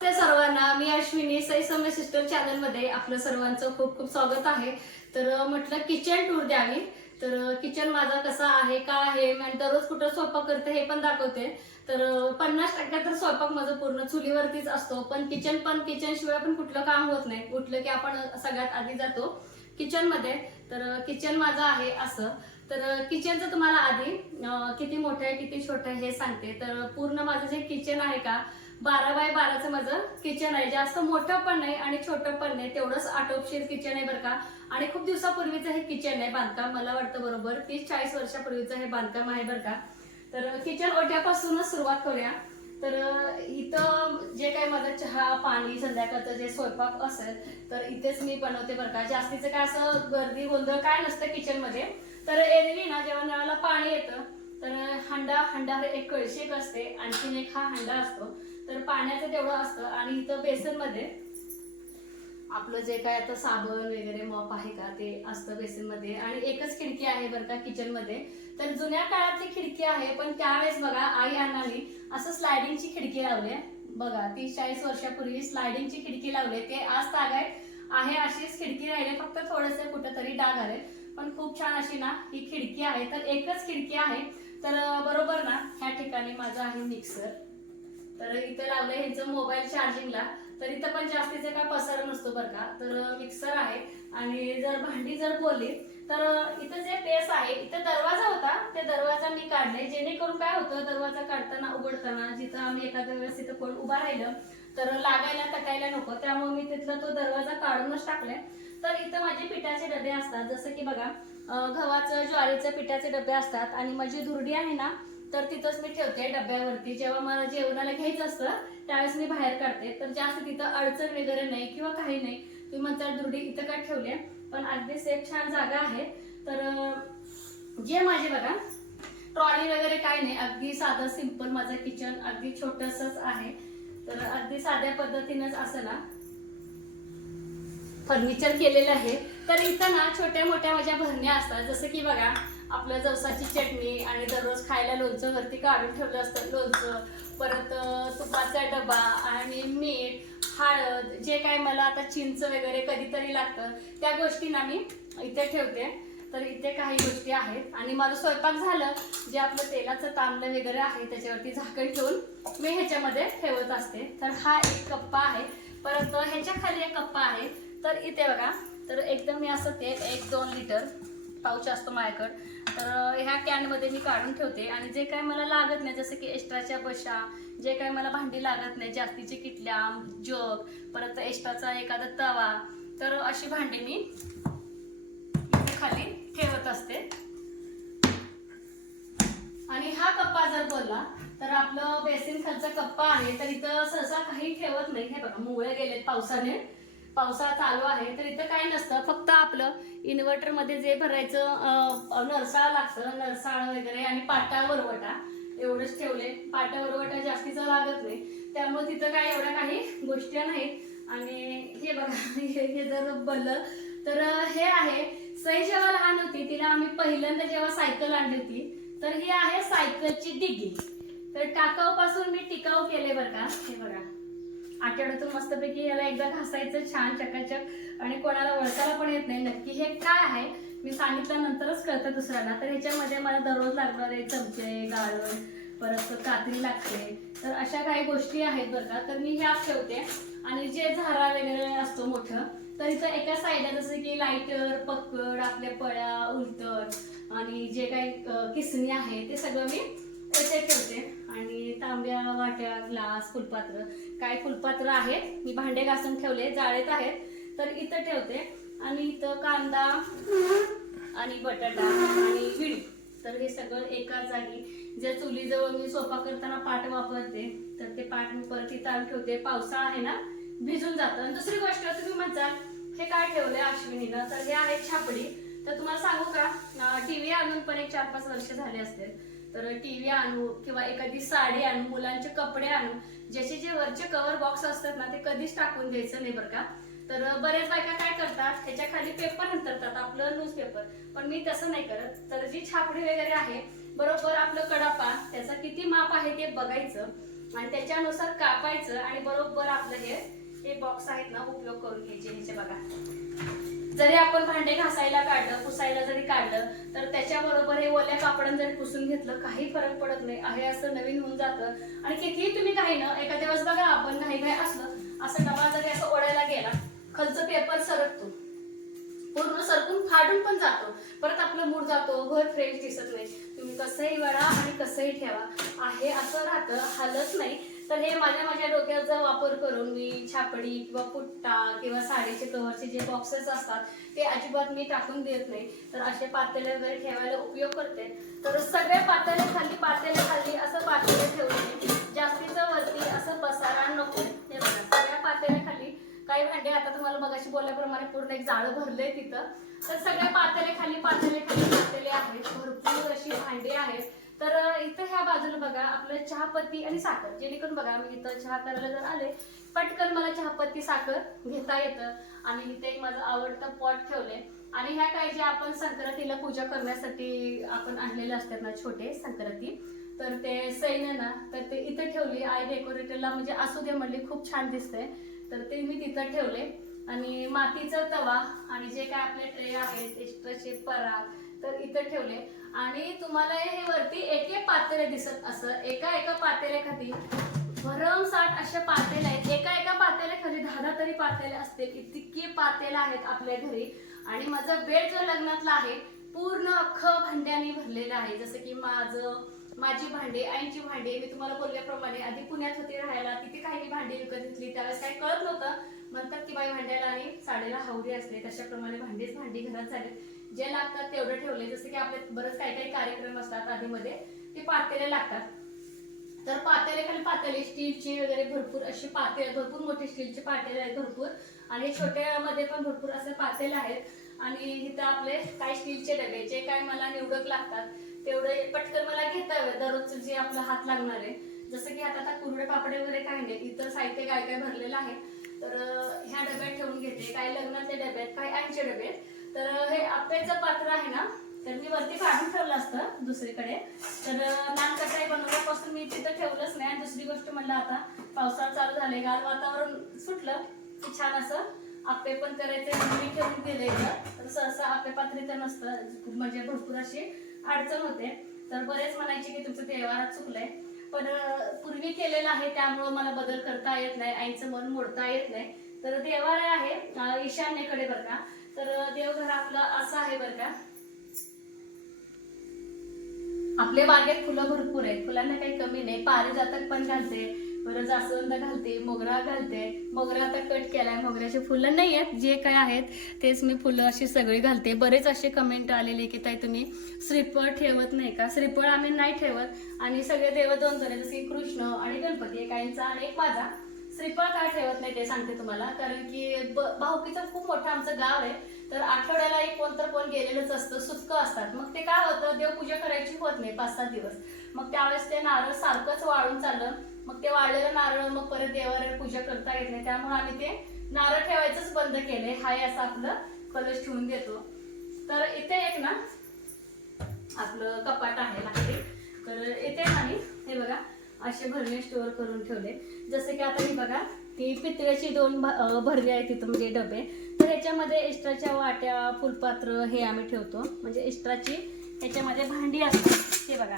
नमस्ते सर्वांना. मी अश्विनी. सई समय सिस्टर चॅनलमध्ये आपलं सर्वांचं खूप खूप स्वागत आहे. तर म्हटलं किचन टूर द्यावी. तर किचन माझा कसा आहे का आहे मी दररोज कुठं स्वयंपाक करते हे पण दाखवते. तर पन्नास टक्क्या तर स्वयंपाक माझं पूर्ण चुलीवरतीच असतो. पण किचन पण किचन शिवाय पण कुठलं काम होत नाही. उठलं की आपण सगळ्यात आधी जातो किचनमध्ये. तर किचन माझं आहे असं. तर किचनचं तुम्हाला आधी किती मोठं आहे किती छोटं आहे हे सांगते. तर पूर्ण माझं जे किचन आहे का बारा बाय बाराचं माझं किचन आहे. जास्त मोठं पण नाही आणि छोटं पण नाही. तेवढंच आटोपशीर किचन आहे बरं का. आणि खूप दिवसापूर्वीचं हे किचन आहे बांधकाम. मला वाटतं बरोबर तीस चाळीस वर्षापूर्वीचं हे बांधकाम आहे बरं का. तर किचन ओट्यापासूनच सुरुवात करूया. तर इथं जे काही माझं चहा पाणी संध्याकाळचं जे स्वयंपाक असेल तर इथेच मी बनवते बरं का. जास्तीचं काय असं गर्दी गोंधळ काय नसतं किचनमध्ये. तर एरवी ना जेव्हा नळाला पाणी येतं तर हंडा हंडा एक कळशी एक असते. आणखीन एक हा हंडा असतो. तर पाण्याचं तेवढं असतं आणि इथं बेसनमध्ये आपलं जे काय आता साबण वगैरे मॉप आहे का ते असतं बेसनमध्ये आणि एकच खिडकी आहे बरं का किचनमध्ये. तर जुन्या काळातली खिडकी आहे पण त्यावेळेस बघा आई अण्णांनी असं स्लायडिंगची खिडकी लावली आहे. बघा तीस चाळीस वर्षापूर्वी स्लायडिंगची खिडकी लावली ते आज तागाय आहे अशीच खिडकी राहिली फक्त थोडस कुठंतरी डाग आले पण खूप छान अशी ना ही खिडकी आहे. तर एकच खिडकी आहे. तर बरोबर ना? ह्या ठिकाणी माझा आहे मिक्सर तर इथं लावलं ह्यांचं मोबाईल चार्जिंगला तर इथं पण जास्तीचा काय पसार नसतो बरं का. तर मिक्सर आहे. आणि जर भांडी जर बोलली तर इथं जे पेस आहे इथं दरवाजा होता ते दरवाजा मी काढले जेणेकरून काय होतं दरवाजा काढताना उघडताना जिथं आम्ही एखाद्या वेळेस तिथं कोण उभा राहिलं तर लागायला तटायला नको. त्यामुळे मी तिथला तो दरवाजा काढूनच टाकलाय. तर इथं माझे पिठाचे डबे असतात. जसं की बघा गव्हाचं ज्वारीचं पिठाचे डबे असतात. आणि माझी दुर्डी आहे ना तर तिथंच मी ठेवते डब्यावरती. जेव्हा मला जेवणाला घ्यायचं असतं त्यावेळेस मी बाहेर काढते. तर जास्त तिथं अडचण वगैरे नाही किंवा काही नाही. तुम्ही म्हणता दुर्डी इथं काय ठेवले पण अगदी सेफ छान जागा आहे. तर जे माझे बघा ट्रॉली वगैरे काही नाही. अगदी साधं सिंपल माझं किचन अगदी छोटसच आहे. तर अगदी साध्या पद्धतीनंच असं ना फर्निचर केलेलं आहे. तर इथं ना छोट्या मोठ्या माझ्या भरण्या असतात. जसं की बघा आपलं जवसाची चटणी आणि दररोज खायला लोणचं वरती काढून ठेवलं असतं. लोणचं परत तुपाचा डबा आणि मीठ हळद जे काय मला आता चिंच वगैरे कधीतरी लागतं त्या गोष्टींना मी इथे ठेवते. तर इथे काही गोष्टी आहेत. आणि माझं स्वयंपाक झालं जे आपलं तेलाचं तांबलं वगैरे आहे त्याच्यावरती झाकण ठेवून मी ह्याच्यामध्ये ठेवत असते. तर हा एक कप्पा आहे. परत ह्याच्या खाली एक कप्पा आहे. तर इथे बघा तर एकदम मी असं तेल एक दोन लिटर पाऊच असतो माझ्याकडं. तर ह्या कॅनमध्ये मी काढून ठेवते. आणि जे काय मला लागत नाही जसं की एक्स्ट्राच्या बशा जे काय मला भांडी लागत नाही जास्तीचे किटल्या जग परत एक्स्ट्राचा एखादा तवा तर अशी भांडी मी खाली ठेवत असते. आणि हा कप्पा जर बोलला तर आपलं बेसिन खालचा कप्पा आहे. तर इथं सहसा काही ठेवत नाही. हे बघा मुळे गेलेत पावसाने. पावसाळा चालू आहे तर इथं काही नसतं फक्त आपलं इन्व्हर्टरमध्ये जे भरायचं नरसाळ लागतं नरसाळ वगैरे आणि पाटा वरवटा एवढंच ठेवले पाटा वरवटा जास्तीचं लागत नाही त्यामुळे तिथं काय एवढ्या काही गोष्टी नाहीत. आणि हे बघा हे जर बनलं तर हे आहे सई जेव्हा लहान होती तिला आम्ही पहिल्यांदा जेव्हा सायकल आणली होती तर ही आहे सायकलची डिगी. तर टाकाऊ पासून मी टिकाऊ केले बरं का हे बघा. आठवड्यातून मस्तपैकी याला एकदा घासायचं छान चकाचक. आणि कोणाला वळताला पण येत नाही. नक्की हे काय आहे? मी सांगितल्यानंतरच कळतं दुसऱ्यांना. तर ह्याच्यामध्ये मला दररोज लागणारे चमचे गाळण परत कात्री लागते. तर अशा काही गोष्टी आहेत बरं का. तर मी ह्या ठेवते. आणि जे झारा वगैरे असतो मोठं तर इथं एका साईडला जसं की लाईटर पकड आपल्या पळ्या उलटण आणि जे काही किसणी आहे ते सगळं मी इथे ठेवते. आणि तांब्या वाट्या ग्लास फुलपात्र काय फुलपात्र आहेत मी भांडे घासून ठेवले जाळेत आहेत तर इथं ठेवते. आणि इथं कांदा आणि बटाटा आणि विडी तर हे सगळं एका जागी. ज्या चुलीजवळ मी सोपा करताना पाट वापरते तर ते पाट मी परत इथं आणून ठेवते. पावसाळा आहे ना भिजून जातं. आणि दुसरी गोष्ट तुम्ही म्हणताल हे काय ठेवलंय अश्विनीनं? तर हे आहे छापडी. तर तुम्हाला सांगू का? टीव्ही आणून पण एक चार पाच वर्ष झाले असतील. तर टीव्ही आणू किंवा एखादी साडी आणू मुलांचे कपडे आणू ज्याचे जे वरचे कव्हर बॉक्स असतात ना ते कधीच टाकून द्यायचं नाही बरं का. तर बऱ्याच बायका काय करतात त्याच्याखाली पेपर अंतरतात आपलं न्यूजपेपर पण मी तसं नाही करत. तर जी छापडी वगैरे आहे बरोबर आपलं कडापा त्याचा किती माप आहे ते बघायचं आणि त्याच्यानुसार कापायचं आणि बरोबर आपलं हे हे बॉक्स आहेत ना उपयोग करून घ्यायचे ह्याचे बघा. जरी आपण भांडे घासायला काढलं पुसायला जरी काढलं तर त्याच्याबरोबर हे ओल्या कापडानं जरी पुसून घेतलं काही फरक पडत नाही. आहे असं नवीन होऊन जातं. आणि कितीही तुम्ही काही ना एका दिवस बघा आपण काही काही असलं असं डबा जरी असं ओढायला गेला खालचं पेपर सरकतो. पूर्ण सरकून फाडून पण जातो. परत आपलं मूड जातो घर फ्रेश दिसत नाही. तुम्ही कसंही वळा आणि कसंही ठेवा. आहे असं राहतं हालत नाही. तर हे माझ्या माझ्या डोक्याचा वापर करून मी छापडी किंवा पुट्टा किंवा साडीचे कवरचे जे बॉक्सेस असतात ते अजिबात मी टाकून देत नाही. तर असे पातेले वगैरे ठेवायला उपयोग करते. तर सगळे पातेले खाली पातेले खाली असं पातेले ठेवते जास्तीचं वरती असं पसारा नको. हे बघा सगळ्या पातेल्या खाली. काही भांडे आता तुम्हाला मगाशी बोलल्याप्रमाणे पूर्ण एक जाळं भरलंय तिथं. तर सगळ्या पातेले खाली पातेले खाली पातेले आहेत. भरपूर अशी भांडी आहेत. तर इथं ह्या बाजूला बघा आपलं चहापत्ती आणि साखर. जेणेकरून बघा मी इथं चहा करायला जर आले पटकन मला चहापत्ती साखर घेता येतं. आणि इथे एक माझं आवडतं पॉट ठेवले आणि ह्या काही जे आपण संक्रांतीला पूजा करण्यासाठी आपण आणलेले असतात ना छोटे संक्रांती तर ते सैन्य ना तर ते इथं ठेवली. आई डेकोरेटरला म्हणजे असू दे म्हणले खूप छान दिसतंय. तर ते मी तिथं ठेवले. आणि मातीचा तवा आणि जे काय आपले ट्रे आहेत एक्स्ट्राचे पराग तर इथं ठेवले. आणि तुम्हाला हे वरती एक एक पातेले दिसत असं एका एका पातेल्याखाली भरमसाठ अशा पातेल्या आहेत. एका एका पातेल्याखाली दहा दहा तरी पातेले असतील. इतकी पातेल्या आहेत आपल्या घरी. आणि माझा बेड जो लग्नातला आहे पूर्ण अख्खं भांड्याने भरलेलं आहे. जसं की माझं माझी भांडे आईची भांडे मी तुम्हाला बोलल्याप्रमाणे आधी पुण्यात होती राहायला. तिथे काही मी भांडी विकत घेतली. त्यावेळेस काही कळत नव्हतं. म्हणतात की बाई भांड्याला आणि साडेला हावरी असते. तशाप्रमाणे भांडेच भांडी घरात झाले जे लागतात तेवढे ठेवले. जसं की आपले बरेच काही काही कार्यक्रम असतात आधीमध्ये ते पातेले लागतात. तर पातेले खाली पातेले स्टीलची वगैरे भरपूर अशी पातेले भरपूर मोठे स्टीलचे पातेले आहेत भरपूर. आणि छोट्यामध्ये पण भरपूर असे पातेले आहेत. आणि इथं आपले काय स्टीलचे डबे जे काय मला निवडक लागतात तेवढे पटकन मला घेता यावे. दररोजचं जे आपला हात लागणार आहे. जसं की आता आता कुरडे पापडे वगैरे काय नाही. इतर साहित्य काय काय भरलेलं आहे. तर ह्या डब्यात ठेवून घेते. काही लग्नातले डबे आहेत काही ऐंचे डबे आहेत. तर हे आप्याचं पात्र आहे ना? तर मी वरती काढून ठेवलं असतं दुसरीकडे. तर नान कटाई बनवल्यापासून मी तिथं ठेवलंच नाही. दुसरी गोष्ट म्हणलं आता पावसाळा चालू झाले गार वातावरण सुटलं की छान असं. आप्पे पण करायचे मी ठेवून दिले तर सहसा आप्पे पात्रीचं नसतं. म्हणजे भरपूर अशी अडचण होते. तर बरेच म्हणायचे की तुमचं देवारात चुकलंय. पण पूर्वी केलेलं आहे त्यामुळं मला बदल करता येत नाही. आईचं मन मोडता येत नाही. तर देवार आहे ईशान्येकडे बघा तर देवघर आपलं असं आहे बरं का. आपले बागेत फुलं भरपूर आहेत. फुलांना काही कमी नाही. पारिजातक पण घालते. परत जास्वंद घालते मोगरा घालते. मोगरा आता कट केलाय. मोगऱ्याचे फुलं नाही आहेत. जे काय आहेत तेच मी फुलं अशी सगळी घालते. बरेच असे कमेंट आलेले की ताई तुम्ही श्रीफळ ठेवत नाही का? श्रीफळ आम्ही नाही ठेवत. आणि सगळे देव दोन जण जसे की कृष्ण आणि गणपती एक आणि एक माझा. श्रीफळ काय ठेवत नाही ते सांगते तुम्हाला. कारण की ब- भाऊकीचं खूप मोठं आमचं गाव आहे. तर आठवड्याला एक कोण तर कोण गेलेलंच असतं सुटकं असतात. मग ते काय होतं देवपूजा करायची होत नाही पाच सात दिवस. मग त्यावेळेस ते नारळ सारखंच वाळून चाललं. मग ते वाळलेलं नारळ मग परत देवावर पूजा करता येत नाही. त्यामुळे आम्ही ते नारळ ठेवायचंच बंद केलंय. हाय असं आपलं कलश ठेवून देतो. तर इथे एक ना आपलं कपाट आहे लागते तर इथे आणि हे बघा असे भरणे स्टोअर करून ठेवले. जसं की आता मी बघा ती पितळ्याची दोन भ- आहे आहेत तिथं म्हणजे डबे. तर ह्याच्यामध्ये एक्स्ट्राच्या वाट्या फुलपात्र हे आम्ही ठेवतो. म्हणजे एक्स्ट्राची ह्याच्यामध्ये भांडी असते हे बघा.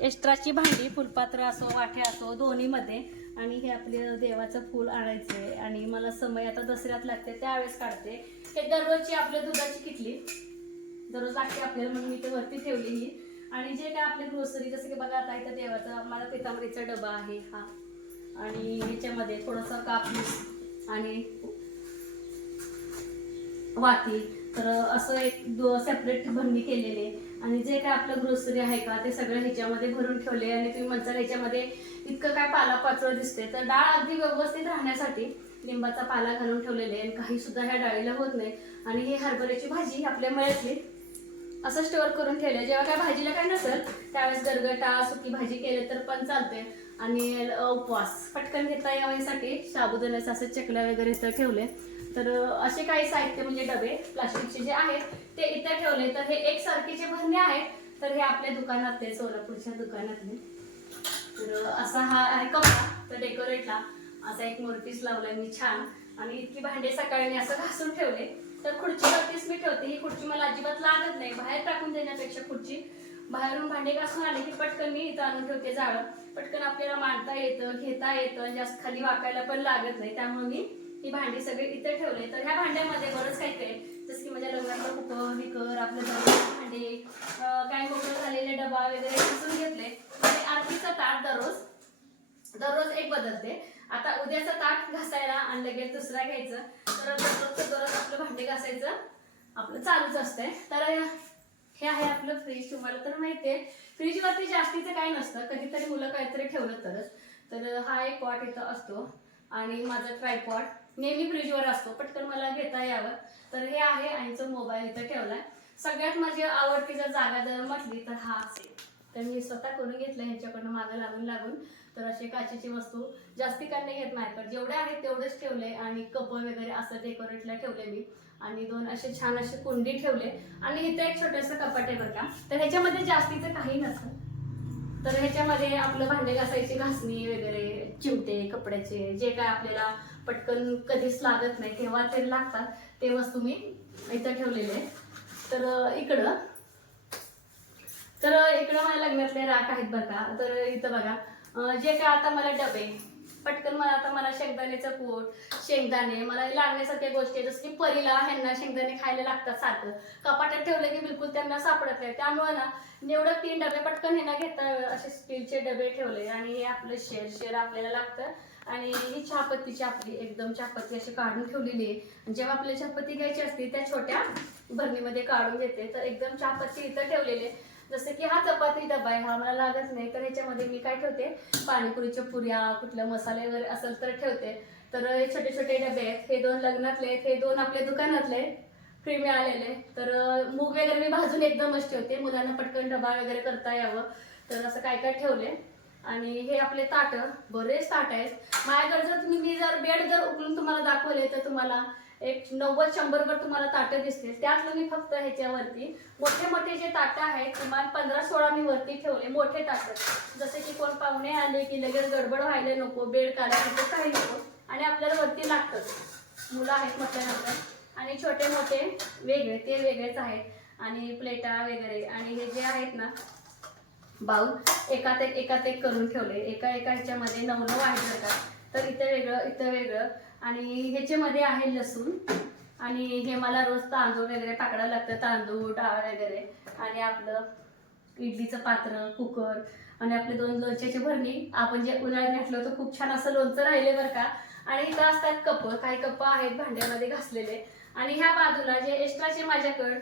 एक्स्ट्राची भांडी फुलपात्र असो वाटे असो दोन्हीमध्ये. आणि हे आपले देवाचं फूल आणायचे आणि मला समय आता दसऱ्यात लागते त्यावेळेस काढते. हे दररोजची आपल्या दुधाची किटली. दररोज लागते आपल्याला म्हणून मी ते वरती ठेवली ही आणि जे काय आपले ग्रोसरी जसं की बघा आता इथं देवाचा मला पितांबरीचा डबा आहे हा. आणि ह्याच्यामध्ये थोडंसं कापूस आणि वाती. तर असं एक सेपरेट भरणी केलेले आहे. आणि जे काय आपलं ग्रोसरी आहे का ते सगळं ह्याच्यामध्ये भरून ठेवले आणि तुम्ही म्हणता ह्याच्यामध्ये इतकं काय पालापाचोळ दिसते तर डाळ अगदी व्यवस्थित राहण्यासाठी लिंबाचा पाला घालून ठेवलेले आहे. आणि काही सुद्धा ह्या डाळीला होत नाही. आणि ही हरभऱ्याची भाजी आपल्या मळ्यातली असं स्टोअर करून ठेवलं जेव्हा काय भाजीला काय नसेल त्यावेळेस गरगटा सुकी भाजी केले तर पण चालते आणि उपवास. पटकन घेता यासाठी साबुदाण्याचं असं चकल्या वगैरे इथं ठेवले तर असे काही साहित्य म्हणजे डबे प्लास्टिकचे जे आहेत ते इथं ठेवले तर हे एकसारखीचे भरणे आहेत तर हे आपल्या दुकानातले सोलापूरच्या दुकानातले. तर असा हा आहे कपडा. तर डेकोरेटला असा एक मोरपीस लावलाय मी छान. आणि इतकी भांडे सकाळी मी असं घासून ठेवले. तर खुर्चीवरतीच मी ठेवते. ही खुर्ची मला अजिबात लागत नाही. बाहेर टाकून देण्यापेक्षा खुर्ची. बाहेरून भांडे घासून आले की पटकन मी इथं आणून ठेवते जाळं पटकन आपल्याला मांडता येतं घेता येतं जास्त खाली वाकायला पण लागत नाही. त्यामुळे मी ही भांडी सगळी इथे ठेवले. तर ह्या भांड्यामध्ये बरंच काही काही जसं की माझ्या लग्नातलं कुकर विकर आपलं भांडे काय मोकळं झालेले डबा वगैरे घासून घेतले. आणि आरतीचा ताट दररोज दररोज एक बदलते. आता उद्याचं ताट घासायला आणि लगेच दुसरा घ्यायचं. तर दररोजचं दररोज आपलं भांडे घासायचं. आपलं चालूच असतंय. तर हे आहे आपलं फ्रीज तुम्हाला तर माहितीये. फ्रीजवरती जास्तीचं काय नसतं. कधीतरी मुलं काहीतरी ठेवलं तरच. तर हा एक पॉट इथं असतो. आणि माझा ट्रायपॉट नेहमी फ्रीजवर असतो. पटकन मला घेता यावं. तर हे आहे आईचं मोबाईल इथं ठेवलाय. सगळ्यात माझी आवडती जर जागा जर म्हटली तर हा असेल. तर मी स्वतः करून घेतलं ह्यांच्याकडनं मागं लागून लागून. तर असे काचेची वस्तू जास्ती काय नाही आहेत माझ्याकडे. जेवढे आहेत तेवढेच ठेवले आणि कप वगैरे असं डेकोरेटला ठेवले मी. आणि दोन असे छान असे कुंडी ठेवले. आणि इथे एक छोटंसं कपाट आहे बरं का. तर ह्याच्यामध्ये जास्तीचं काही नसतं. तर ह्याच्यामध्ये आपलं भांडे घासायची घासणी वगैरे चिमटे कपड्याचे जे काय आपल्याला पटकन कधीच लागत नाही तेव्हा ते लागतात ते वस्तू मी इथं ठेवलेले तर इकडं तर इकडं माझ्या लग्नातले राख आहेत बरं का. तर इथं बघा जे काय आता मला डबे पटकन मला आता मला शेंगदाण्याचं पोट शेंगदाणे मला लागण्यासारख्या गोष्टी आहेत. जसं की परीला ह्यांना शेंगदाणे खायला लागतात सारखं. कपाटात ठेवलं की बिलकुल त्यांना सापडत नाही. त्यामुळे ना निवडक तीन डबे पटकन हे ना घेता असे स्टीलचे डबे ठेवले. आणि हे आपलं शेर शेर आपल्याला लागतं. आणि ही चहापत्तीची आपली एकदम चहापत्ती अशी काढून ठेवलेली आहे. जेव्हा आपल्याला चहापत्ती घ्यायची असते त्या छोट्या भरणीमध्ये काढून घेते तर एकदम चहापत्ती इथं ठेवलेली आहे. जसं की हा चपाती डबा आहे हा मला लागत नाही तर ह्याच्यामध्ये मी काय ठेवते? पाणीपुरीच्या पुऱ्या कुठल्या मसाले वगैरे असेल तर ठेवते. तर हे छोटे छोटे डबे आहेत हे दोन लग्नातले आहेत हे दोन आपल्या दुकानातले फ्री मिळालेले तर मूग वगैरे मी भाजून एकदमच ठेवते मुलांना पटकन डबा वगैरे करता यावं. तर असं काय काय ठेवले. आणि हे आपले ताट बरेच ताट आहेत. माझ्याकडे जर तुम्ही मी जर बेड जर उकळून तुम्हाला दाखवले तर तुम्हाला एक नव्वद शंभरभर तुम्हाला ताटं दिसतील. त्यातलं मी फक्त ह्याच्यावरती मोठे मोठे जे ताटं आहेत किमान पंधरा सोळा मी वरती ठेवले मोठे ताटं. जसे की कोण पाहुणे आले की लगेच गडबड व्हायला नको बेड काढायला नको काही नको. आणि आपल्याला वरती लागतंच मुलं आहेत म्हटल्यानंतर आणि छोटे मोठे वेगळे ते वेगळेच आहेत. आणि प्लेटा वगैरे. आणि हे जे आहेत ना बाऊल एकात एक एकात एक करून ठेवले. एका एका ह्याच्यामध्ये नऊ नऊ आहेत बरं का. तर इथं वेगळं इथं वेगळं. आणि ह्याच्यामध्ये आहे लसूण. आणि हे मला रोज तांदूळ वगैरे टाकायला लागतं तांदूळ डाळ वगैरे. आणि आपलं इडलीचं पात्र कुकर. आणि आपले दोन लोणच्याची भरणी. आपण जे उन्हाळ्यात घातलं होतं खूप छान असं लोणचं राहिले बरं का. आणि इथं असतात कप. काही कप आहेत भांड्यामध्ये घासलेले. आणि ह्या बाजूला जे एक्स्ट्राचे माझ्याकडे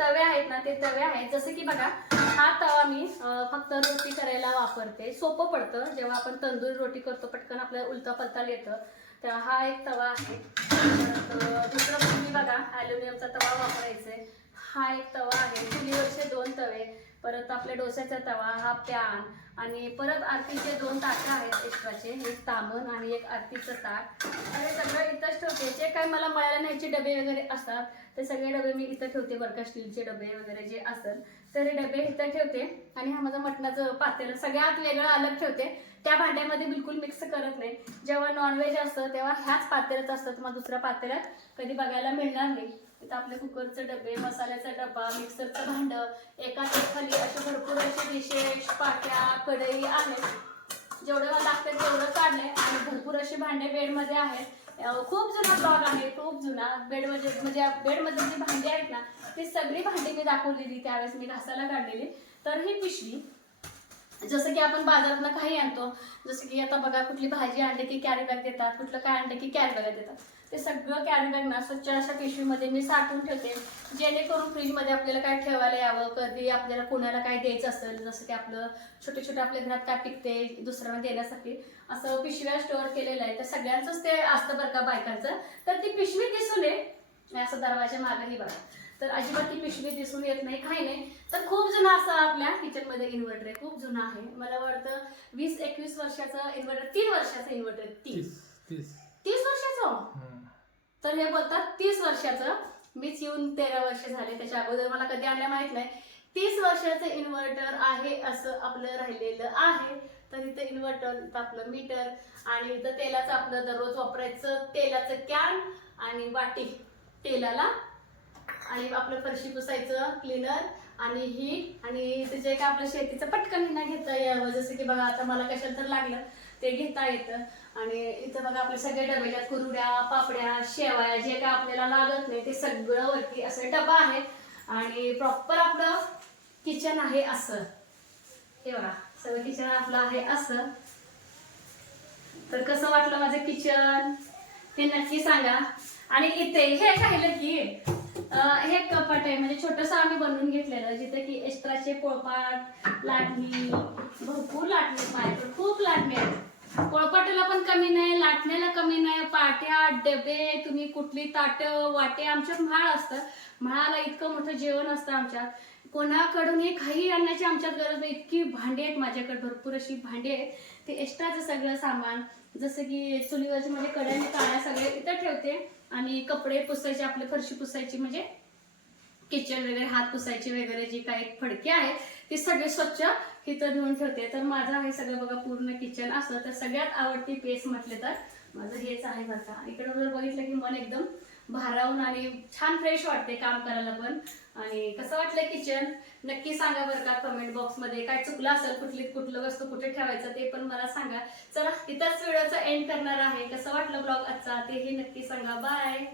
तवे आहेत ना ते तवे आहेत. जसं की बघा हा तवा मी फक्त रोटी करायला वापरते. सोपं पडतं. जेव्हा आपण तंदूरी रोटी करतो पटकन आपल्याला उलता पलता येतं. तर हा एक तवा आहे. परत, दुसरं तुम्ही बघा ॲल्युमिनियमचा तवा वापरायचा आहे हा एक तवा आहे. चुलीवरचे दोन तवे परत आपल्या डोस्याचा तवा हा पॅन आणि परत आरतीचे दोन ताटं आहेत एक्स्ट्राचे एक तामण आणि एक आरतीचं ताट. हे सगळं इथंच ठेवते. जे काय मला मळायला न्यायचे डबे वगैरे असतात ते सगळे डबे मी इथं ठेवते बरं का. स्टीलचे डबे वगैरे जे असतात तर हे डबे इथं ठेवते. आणि हा माझा मटणाचं पातेलं सगळ्यात वेगळं अलग ठेवते. त्या भांड्यामध्ये बिलकुल मिक्स करत नाही. जेव्हा नॉनव्हेज असतं तेव्हा ह्याच पातेल्यात असतं. तुम्हाला दुसऱ्या पातेल्यात कधी बघायला मिळणार नाही. तिथं आपले कुकरचे डबे मसाल्याचा डबा मिक्सरचं भांड एका खाली असे भरपूर असे डिशेस पाट्या कढई आहेत जेवढं मला लागतं तेवढं काढलंय. आणि भरपूर असे भांडे बेडमध्ये आहेत. खूप जुना ब्लॉग आहे. खूप जुना. बेडमध्ये म्हणजे, म्हणजे बेडमध्ये जी भांडी आहेत ना ती सगळी भांडी मी दाखवलेली. त्यावेळेस मी घासायला काढलेली. तर ही पिशवी जसं की आपण बाजारातनं काही आणतो जसं की आता बघा कुठली भाजी आणली की कॅरी बॅग देतात कुठलं काय आणलं की कॅरी बॅग देतात. ते सगळं कॅरी बॅग ना स्वच्छ अशा पिशवीमध्ये मी साठवून ठेवते जेणेकरून फ्रीजमध्ये आपल्याला काय ठेवायला यावं कधी आपल्याला कोणाला काय द्यायचं असेल जसं की आपलं छोटे छोटे आपल्या घरात काय पिकते दुसऱ्यांना देण्यासाठी असं पिशव्या स्टोअर केलेलं आहे तर सगळ्यांचंच ते असतं बरं का बायकांचं. तर ती पिशवी दिसून ये. असं दरवाजा मागेही बघा. तर अजिबात ती पिशवी दिसून येत नाही काही नाही. तर खूप जुना असा आपल्या किचनमध्ये इन्व्हर्टर आहे खूप जुना आहे. मला वाटतं वीस एकवीस वर्षाचं इन्व्हर्टर तीन वर्षाचं इन्व्हर्टर तीस तीस. तीस वर्षाचं हम्म. तर हे बोलतात तीस वर्षाचं. मीच येऊन तेरा वर्ष झाले त्याच्या अगोदर मला कधी आणल्या माहीत नाही. तीस वर्षाचं इन्व्हर्टर आहे असं आपलं राहिलेलं आहे. तर इथं इन्व्हर्टर इथं आपलं मीटर आणि इथं तेलाचं आपलं दररोज वापरायचं तेलाचं कॅन आणि वाटी तेलाला आणि आपलं फरशी पुसायचं क्लीनर आणि हीट आणि त्याचे काय आपलं शेतीचं पटकन ना घेता यावं. जसं की बघा आता मला कशाला तर लागलं ते घेता येतं. आणि इथं बघा आपले सगळे डबे कुरुड्या पापड्या शेवाया जे काय आपल्याला लागत नाही ते सगळं वरती असं डबा आहे. आणि प्रॉपर आपलं किचन आहे असं. हे बघा सगळं किचन आपलं आहे असं. तर कसं वाटलं माझं किचन ते नक्की सांगा. आणि इथे हे राहिलं की छोटस आम्ही बनवून घेतलेलं जिथे की एक्स्ट्राचे पोळपाट लाटणी भरपूर लाटणी आहेत माझ्याकडे खूप लाटणी आहेत. पोळपाटाला पण कमी नाही लाटण्याला कमी नाही पाट्या डबे तुम्ही कुठली ताट वाटे आमच्यात म्हाळ असतं. म्हाळाला इतकं मोठं जेवण असतं आमच्यात. कोणाकडून काही आणण्याची आमच्यात गरज नाही इतकी भांडी आहेत माझ्याकडे भरपूर अशी भांडी आहेत. ते एक्स्ट्राचं सगळं सामान जसं की चुलीवरचे म्हणजे कड्याने काळ्या सगळे इथं ठेवते. आणि कपडे पुसायचे आपले फरशी पुसायची म्हणजे किचन वगैरे हात पुसायचे वगैरे जी काही फडके आहेत ती सगळे स्वच्छ तिथं धुवून ठेवते. तर माझं हे सगळं बघा पूर्ण किचन असं. तर सगळ्यात आवडती पेस म्हटले तर माझं हेच आहे बघा इकडं जर बघितलं की मन एकदम भारावून आणि छान फ्रेश वाटते काम करायला पण. आणि कसं वाटलं किचन नक्की सांगा बरं का कमेंट बॉक्समध्ये काय चुकलं असेल कुठली कुठलं वस्तू कुठे ठेवायचं ते पण मला सांगा. चला इथंच व्हिडिओचं एंड करणार आहे. कसं वाटलं ब्लॉग आजचा? तेही नक्की सांगा. बाय